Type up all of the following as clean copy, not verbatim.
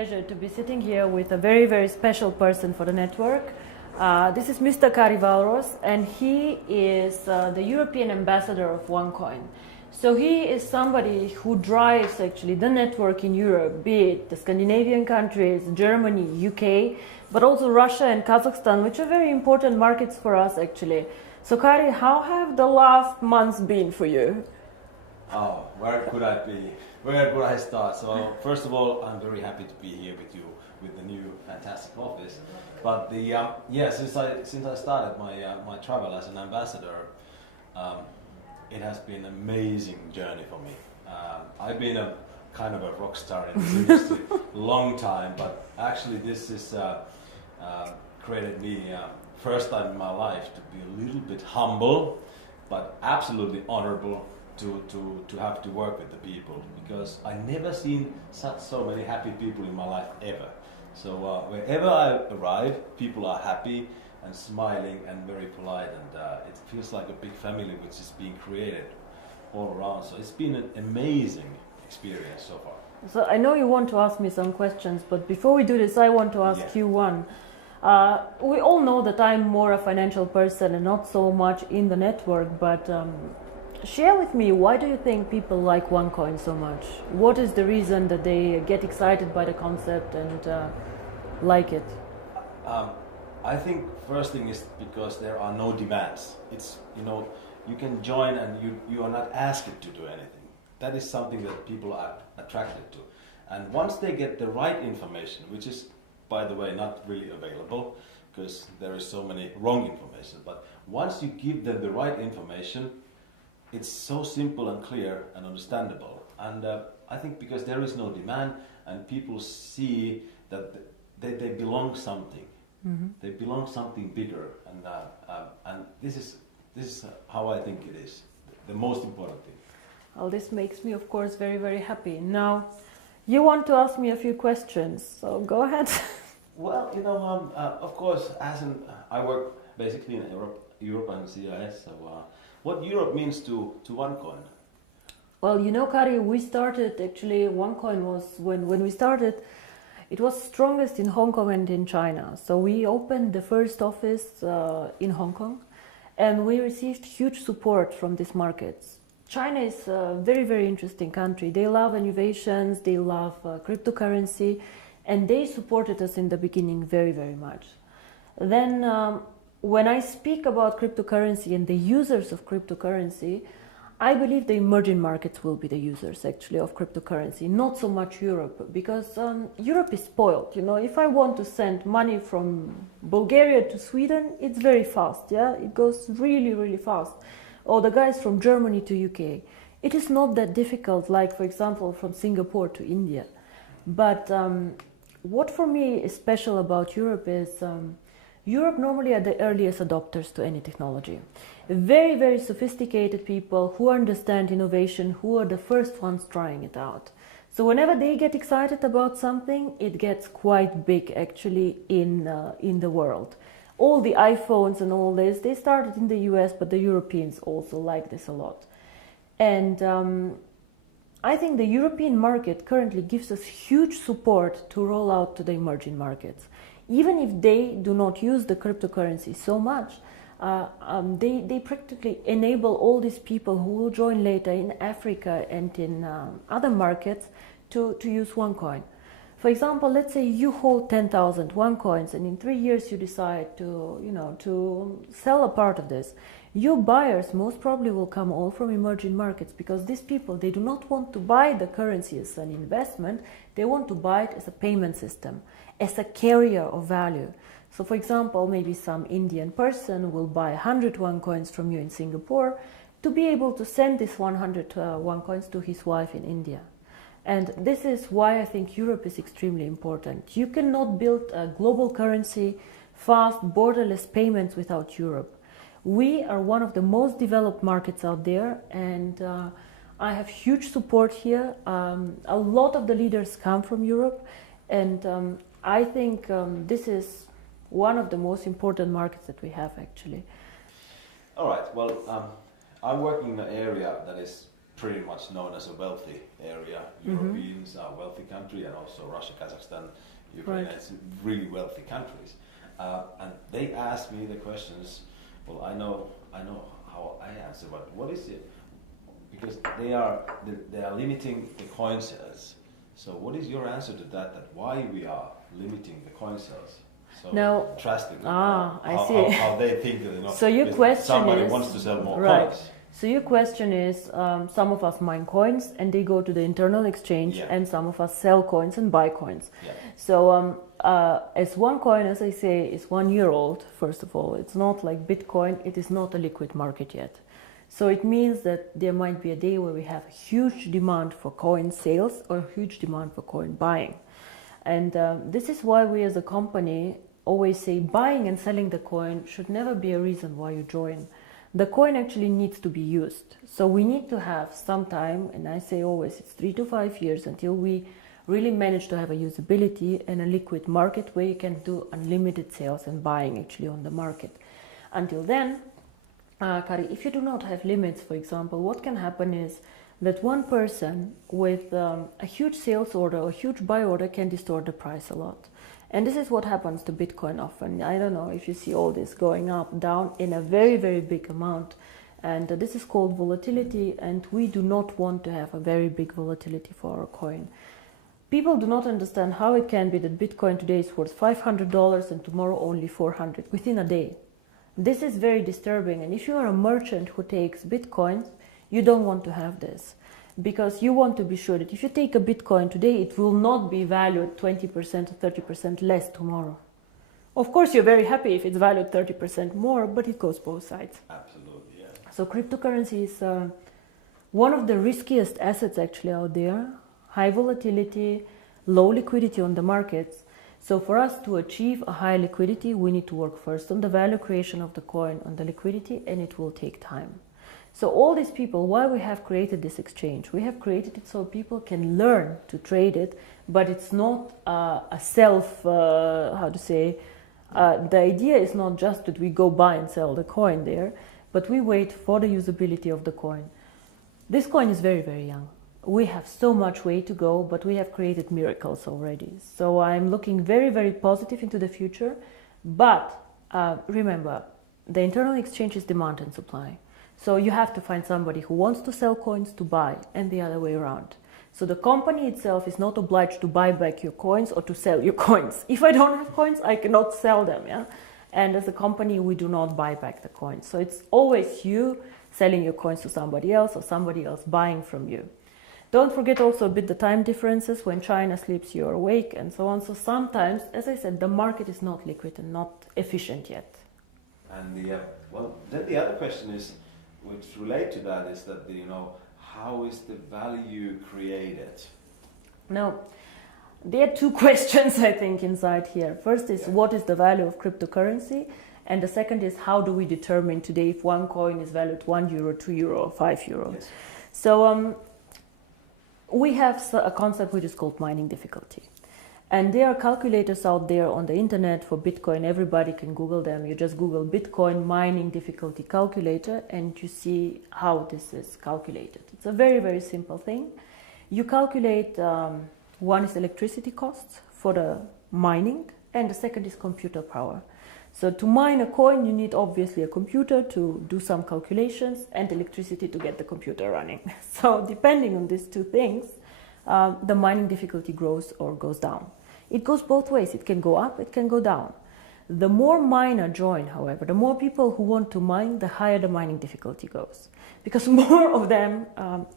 pleasure to be sitting here with a very, very special person for the network. This is Mr. Kari Valros, and he is the European ambassador of OneCoin. So he is somebody who drives actually the network in Europe, be it the Scandinavian countries, Germany, UK, but also Russia and Kazakhstan, which are very important markets for us actually. So Kari, how have the last months been for you? Oh, where could I be? Where would I start? So first of all, I'm very happy to be here with you with the new fantastic office. But since I started my travel as an ambassador, it has been an amazing journey for me. I've been a kind of a rock star in this industry long time, but actually this is created me first time in my life to be a little bit humble, but absolutely honorable to have to work with the people, because I never seen so many happy people in my life ever. So wherever I arrive, people are happy and smiling and very polite, and it feels like a big family which is being created all around. So it's been an amazing experience so far. So I know you want to ask me some questions, but before we do this, I want to ask you one. We all know that I'm more a financial person and not so much in the network, but share with me, why do you think people like OneCoin so much? What is the reason that they get excited by the concept and like it? I think first thing is because there are no demands. It's, you can join and you are not asked to do anything. That is something that people are attracted to. And once they get the right information, which is, by the way, not really available because there is so many wrong information, but once you give them the right information, it's so simple and clear and understandable. And I think because there is no demand and people see that they belong something. Mm-hmm. They belong something bigger, and this is how I think it is the most important thing. Well, this makes me, of course, very, very happy. Now, you want to ask me a few questions, so go ahead. Well, of course, I work basically in Europe and CIS. So, what Europe means to OneCoin? Well, Kari, we started actually. OneCoin was when we started. It was strongest in Hong Kong and in China. So we opened the first office in Hong Kong, and we received huge support from these markets. China is a very, very interesting country. They love innovations, they love cryptocurrency, and they supported us in the beginning very, very much. Then when I speak about cryptocurrency and the users of cryptocurrency, I believe the emerging markets will be the users actually of cryptocurrency, not so much Europe, because Europe is spoiled. If I want to send money from Bulgaria to Sweden, it's very fast, yeah? It goes really, really fast. Or the guys from Germany to UK. It is not that difficult, like, for example, from Singapore to India. But what for me is special about Europe is Europe normally are the earliest adopters to any technology. Very, very sophisticated people who understand innovation, who are the first ones trying it out. So whenever they get excited about something, it gets quite big actually in the world. All the iPhones and all this, they started in the US, but the Europeans also like this a lot. And I think the European market currently gives us huge support to roll out to the emerging markets. Even if they do not use the cryptocurrency so much, they practically enable all these people who will join later in Africa and in other markets to use OneCoin. For example, let's say you hold 10,000 OneCoins, and in 3 years you decide to sell a part of this. Your buyers most probably will come all from emerging markets, because these people, they do not want to buy the currency as an investment, they want to buy it as a payment system, as a carrier of value. So for example, maybe some Indian person will buy 100 OneCoins from you in Singapore to be able to send this 100 OneCoins to his wife in India. And this is why I think Europe is extremely important. You cannot build a global currency, fast, borderless payments without Europe. We are one of the most developed markets out there, and I have huge support here. A lot of the leaders come from Europe, and I think this is one of the most important markets that we have actually. All right, well, I'm working in an area that is pretty much known as a wealthy area. Europeans are a wealthy country, and also Russia, Kazakhstan, Ukraine, it's really wealthy countries. And they asked me the questions. Well, I know how I answer, but what is it? Because they are limiting the coin sales. So what is your answer to that? That why we are limiting the coin sales so drastically? I see. How they think that, you know, so your question somebody is, wants to sell more right. coins. So your question is, some of us mine coins and they go to the internal exchange, and some of us sell coins and buy coins. Yeah. So as OneCoin, as I say, is 1 year old, first of all. It's not like Bitcoin, it is not a liquid market yet. So it means that there might be a day where we have a huge demand for coin sales or a huge demand for coin buying. And this is why we as a company always say buying and selling the coin should never be a reason why you join. The coin actually needs to be used. So we need to have some time, and I say always it's 3 to 5 years until we really manage to have a usability and a liquid market where you can do unlimited sales and buying actually on the market. Until then, Kari, if you do not have limits, for example, what can happen is that one person with a huge sales order or huge buy order can distort the price a lot. And this is what happens to Bitcoin often. I don't know if you see all this going up, down in a very, very big amount. And this is called volatility, and we do not want to have a very big volatility for our coin. People do not understand how it can be that Bitcoin today is worth $500 and tomorrow only 400 within a day. This is very disturbing, and if you are a merchant who takes Bitcoins, you don't want to have this, because you want to be sure that if you take a Bitcoin today, it will not be valued 20% or 30% less tomorrow. Of course, you're very happy if it's valued 30% more, but it goes both sides. Absolutely, yeah. So cryptocurrency is one of the riskiest assets actually out there. High volatility, low liquidity on the markets. So for us to achieve a high liquidity, we need to work first on the value creation of the coin, on the liquidity, and it will take time. So all these people, why we have created this exchange? We have created it so people can learn to trade it, but it's not a self, the idea is not just that we go buy and sell the coin there, but we wait for the usability of the coin. This coin is very, very young. We have so much way to go, but we have created miracles already. So I'm looking very, very positive into the future. But remember, the internal exchange is demand and supply. So you have to find somebody who wants to sell coins to buy, and the other way around. So the company itself is not obliged to buy back your coins or to sell your coins. If I don't have coins, I cannot sell them. Yeah? And as a company, we do not buy back the coins. So it's always you selling your coins to somebody else or somebody else buying from you. Don't forget also a bit the time differences. When China sleeps, you're awake, and so on. So sometimes, as I said, the market is not liquid and not efficient yet. And then the other question is, which relate to that, is that how is the value created? Now, there are two questions I think inside here. First is what is the value of cryptocurrency, and the second is how do we determine today if one coin is valued €1, €2, or €5? Yes. So we have a concept which is called mining difficulty. And there are calculators out there on the internet for Bitcoin. Everybody can Google them. You just Google Bitcoin mining difficulty calculator and you see how this is calculated. It's a very, very simple thing. You calculate, one is electricity costs for the mining, and the second is computer power. So to mine a coin, you need obviously a computer to do some calculations and electricity to get the computer running. So depending on these two things, the mining difficulty grows or goes down. It goes both ways. It can go up, it can go down. The more miner join, however, the more people who want to mine, the higher the mining difficulty goes, because more of them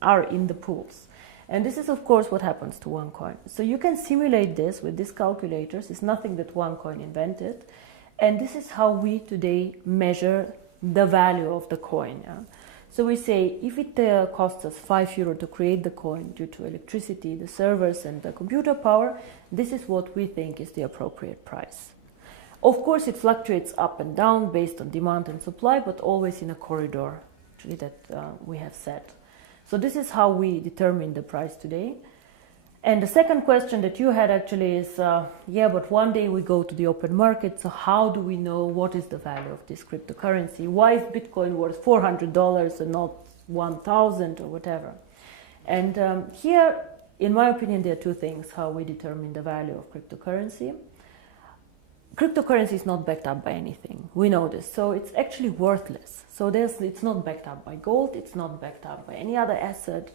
are in the pools. And this is, of course, what happens to OneCoin. So you can simulate this with these calculators. It's nothing that OneCoin invented. And this is how we today measure the value of the coin. Yeah? So we say if it costs us €5 to create the coin due to electricity, the servers and the computer power, this is what we think is the appropriate price. Of course, it fluctuates up and down based on demand and supply, but always in a corridor actually that we have set. So this is how we determine the price today. And the second question that you had actually is, but one day we go to the open market, so how do we know what is the value of this cryptocurrency? Why is Bitcoin worth $400 and not 1,000 or whatever? And here, in my opinion, there are two things how we determine the value of cryptocurrency. Cryptocurrency is not backed up by anything. We know this. So it's actually worthless. So it's not backed up by gold. It's not backed up by any other asset.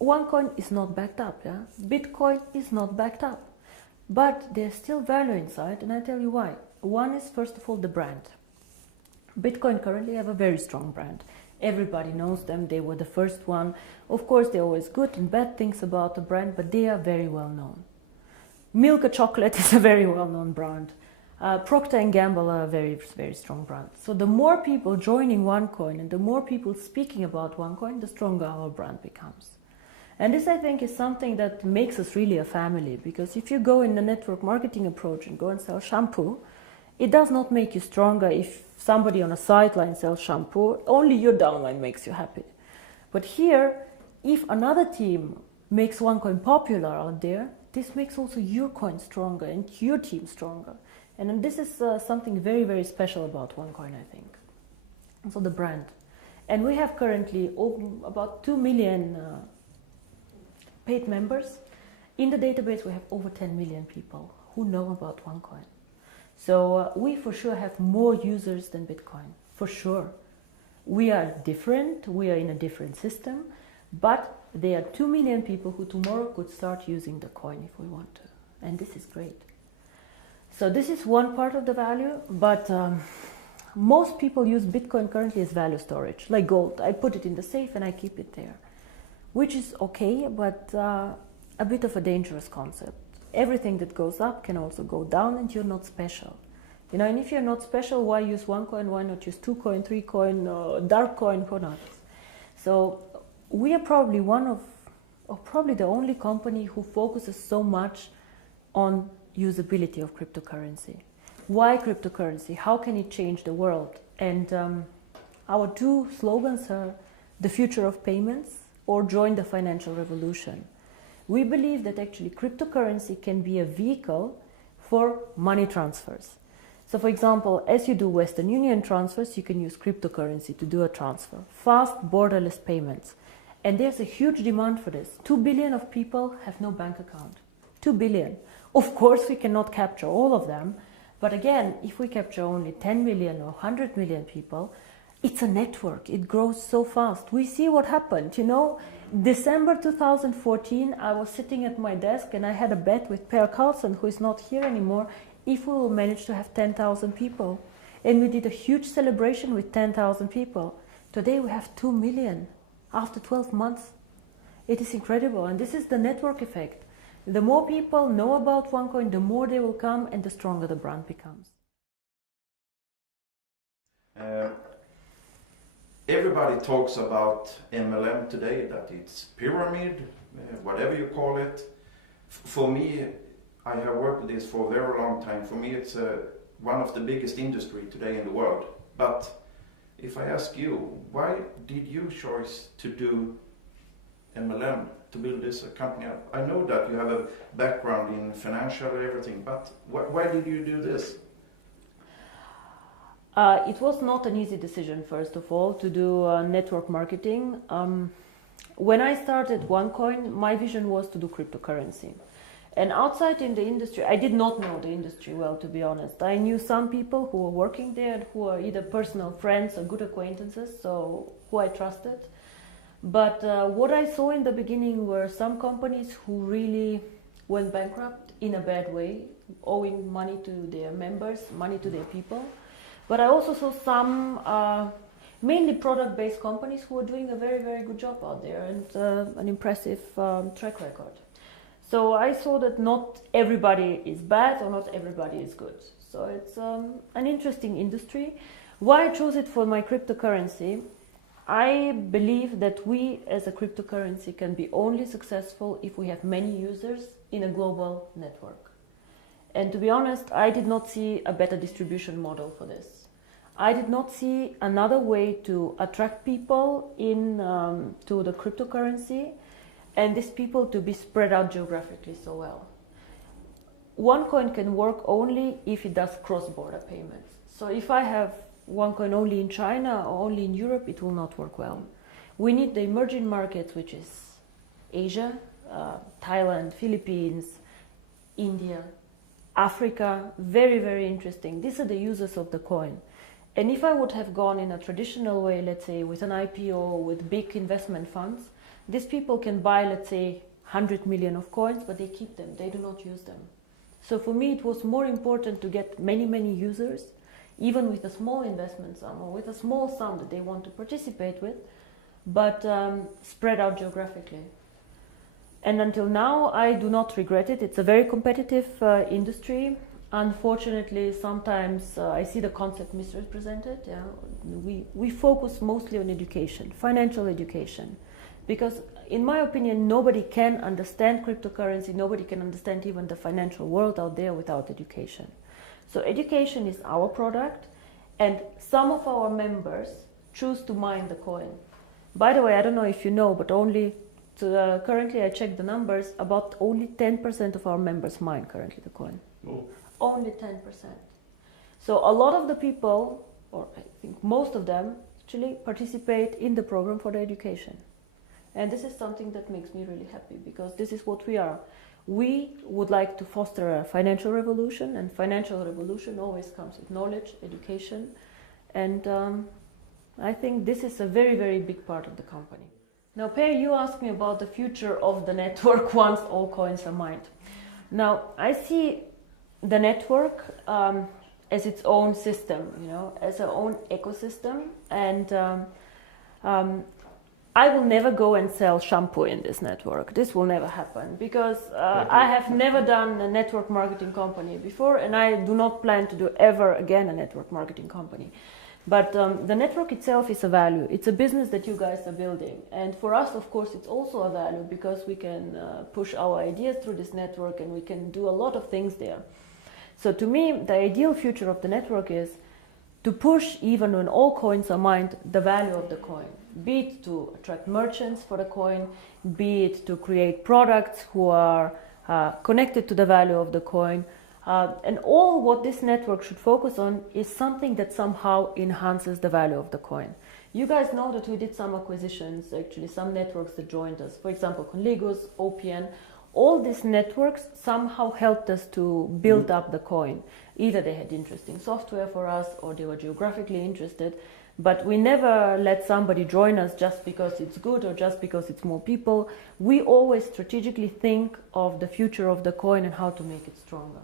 OneCoin is not backed up. Yeah? Bitcoin is not backed up. But there's still value inside, and I tell you why. One is, first of all, the brand. Bitcoin currently have a very strong brand. Everybody knows them. They were the first one. Of course, there are always good and bad things about the brand, but they are very well known. Milka Chocolate is a very well-known brand. Procter & Gamble are a very, very strong brand. So the more people joining OneCoin and the more people speaking about OneCoin, the stronger our brand becomes. And this, I think, is something that makes us really a family, because if you go in the network marketing approach and go and sell shampoo, it does not make you stronger if somebody on a sideline sells shampoo. Only your downline makes you happy. But here, if another team makes OneCoin popular out there, this makes also your coin stronger and your team stronger. And this is something very, very special about OneCoin, I think. So the brand. And we have currently about 2 million paid members. In the database, we have over 10 million people who know about OneCoin. So we for sure have more users than Bitcoin, for sure. We are different, we are in a different system, but there are 2 million people who tomorrow could start using the coin if we want to. And this is great. So this is one part of the value, but most people use Bitcoin currently as value storage, like gold. I put it in the safe and I keep it there, which is okay, but a bit of a dangerous concept. Everything that goes up can also go down, and you're not special. You know, and if you're not special, why use OneCoin? Why not use 2Coin, 3Coin, dark coin, who knows? So we are probably one of, or probably the only company who focuses so much on usability of cryptocurrency. Why cryptocurrency? How can it change the world? And our two slogans are the future of payments or join the financial revolution. We believe that actually cryptocurrency can be a vehicle for money transfers. So for example, as you do Western Union transfers, you can use cryptocurrency to do a transfer. Fast, borderless payments. And there's a huge demand for this. 2 billion of people have no bank account. 2 billion. Of course, we cannot capture all of them. But again, if we capture only 10 million or 100 million people, it's a network. It grows so fast. We see what happened, you know. December 2014, I was sitting at my desk and I had a bet with Per Carlson, who is not here anymore, if we will manage to have 10,000 people. And we did a huge celebration with 10,000 people. Today we have 2 million after 12 months. It is incredible. And this is the network effect. The more people know about OneCoin, the more they will come and the stronger the brand becomes. Everybody talks about MLM today, that it's pyramid, whatever you call it. For me, I have worked with this for a very long time. For me, it's one of the biggest industry today in the world. But if I ask you, why did you choose to do MLM, to build this company up? I know that you have a background in financial everything, but why did you do this? It was not an easy decision, first of all, to do network marketing. When I started OneCoin, my vision was to do cryptocurrency. And outside in the industry, I did not know the industry well, to be honest. I knew some people who were working there, who are either personal friends or good acquaintances, so who I trusted. But what I saw in the beginning were some companies who really went bankrupt in a bad way, owing money to their members, money to their people. But I also saw some mainly product-based companies who were doing a very, very good job out there and an impressive track record. So I saw that not everybody is bad or not everybody is good. So it's an interesting industry. Why I chose it for my cryptocurrency? I believe that we as a cryptocurrency can be only successful if we have many users in a global network. And to be honest, I did not see a better distribution model for this. I did not see another way to attract people in to the cryptocurrency and these people to be spread out geographically so well. OneCoin can work only if it does cross-border payments. So if I have OneCoin only in China or only in Europe, it will not work well. We need the emerging markets, which is Asia, Thailand, Philippines, India, Africa, very, very interesting. These are the users of the coin. And if I would have gone in a traditional way, let's say with an IPO, with big investment funds, these people can buy, let's say, 100 million of coins, but they keep them, they do not use them. So for me, it was more important to get many, many users, even with a small investment sum or with a small sum that they want to participate with, but spread out geographically. And until now, I do not regret it. It's a very competitive industry. Unfortunately, sometimes I see the concept misrepresented. Yeah? We focus mostly on education, financial education, because in my opinion, nobody can understand cryptocurrency, nobody can understand even the financial world out there without education. So education is our product, and some of our members choose to mine the coin. By the way, I don't know if you know, but currently I checked the numbers, about only 10% of our members mine currently the coin. Oh. Only 10%. So a lot of the people, or I think most of them, actually participate in the program for the education. And this is something that makes me really happy, because this is what we are. We would like to foster a financial revolution, and financial revolution always comes with knowledge, education, and I think this is a very, very big part of the company. Now, Per, you asked me about the future of the network once all coins are mined. Now, I see the network as its own system, as our own ecosystem, and I will never go and sell shampoo in this network. This will never happen, because I have never done a network marketing company before, and I do not plan to do ever again a network marketing company. But the network itself is a value. It's a business that you guys are building. And for us, of course, it's also a value, because we can push our ideas through this network, and we can do a lot of things there. So to me, the ideal future of the network is to push, even when all coins are mined, the value of the coin. Be it to attract merchants for the coin, be it to create products who are connected to the value of the coin. And all what this network should focus on is something that somehow enhances the value of the coin. You guys know that we did some acquisitions, actually, some networks that joined us. For example, Conligos, OPN. All these networks somehow helped us to build up the coin. Either they had interesting software for us, or they were geographically interested. But we never let somebody join us just because it's good or just because it's more people. We always strategically think of the future of the coin and how to make it stronger.